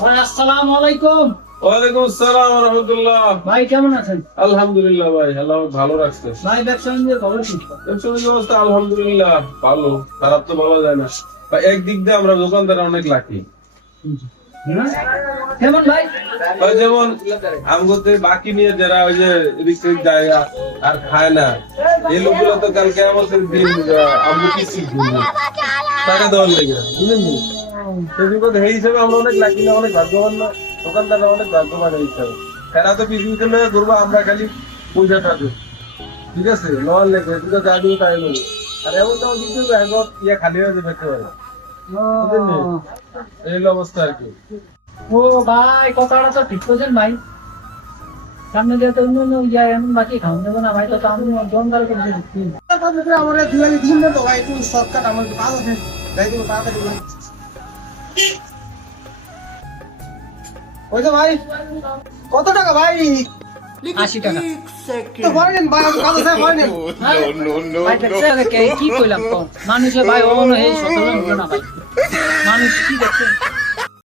ভাই আসসালামু আলাইকুম। ওয়ালাইকুম আসসালাম ওয়া রাহমাতুল্লাহ। ভাই কেমন আছেন? আলহামদুলিল্লাহ ভাই, আল্লাহ ভালো রাখছে। ভাই ব্যবসা বাণিজ্যের খবর কি? ব্যবসা অবস্থা আলহামদুলিল্লাহ ভালো, খারাপ তো বলা যায় না ভাই। একদিক দিয়ে আমরা দোকানদার অনেক লাকি কেমন ভাই? ভাই। যেমন আমগোতে বাকি নিয়ে যারা ওই যে রিক্সে যায় আর খায় না, এই লোকগুলো তো কালকে আমাদের দিন আমগো কিছু টাকা দেওয়ার লেগে, বুঝলেন নি? সেই হিসেবে আমরা অনেক লাকি না, অনেক ভাগ্যবান না, দোকানদাররা অনেক ভাগ্যবান এই হিসাবে। এরা তো পৃথিবীতে লয়ে ঘুরবো, আমরা খালি পয়সা থাকবো, ঠিক আছে? লওয়ার লেগে দুটো যা দিয়ে তাই নেবো। আর এমন তো কিছু ব্যাংকত ইয়ে খালি হয়ে যেতে পারে, বুঝলেন নি? এই হলো অবস্থা আর কি। ও ভাই কথাটা তো ঠিক বলছেন ভাই। সামনে দিয়ে তো অন্য এমন বাকি খাওয়া যাবে না ভাই, তো আমি জঞ্জাল করে দিচ্ছি। আমার দুয়ারি দিন না তো ভাই, একটু শর্টকাট আমার কাজ আছে, যাই দেবো তাড়াতাড়ি করে। ওই তো ভাই, কত টাকা ভাই? 80 টাকা। তো ভরে নেন ভাই, আমার কাজ আছে, ভরে নেন। ভাই দেখছে কি কইলাম তো, মানুষে ভাই অন্য এই সতর্ক না ভাই, মানুষ কি দেখছে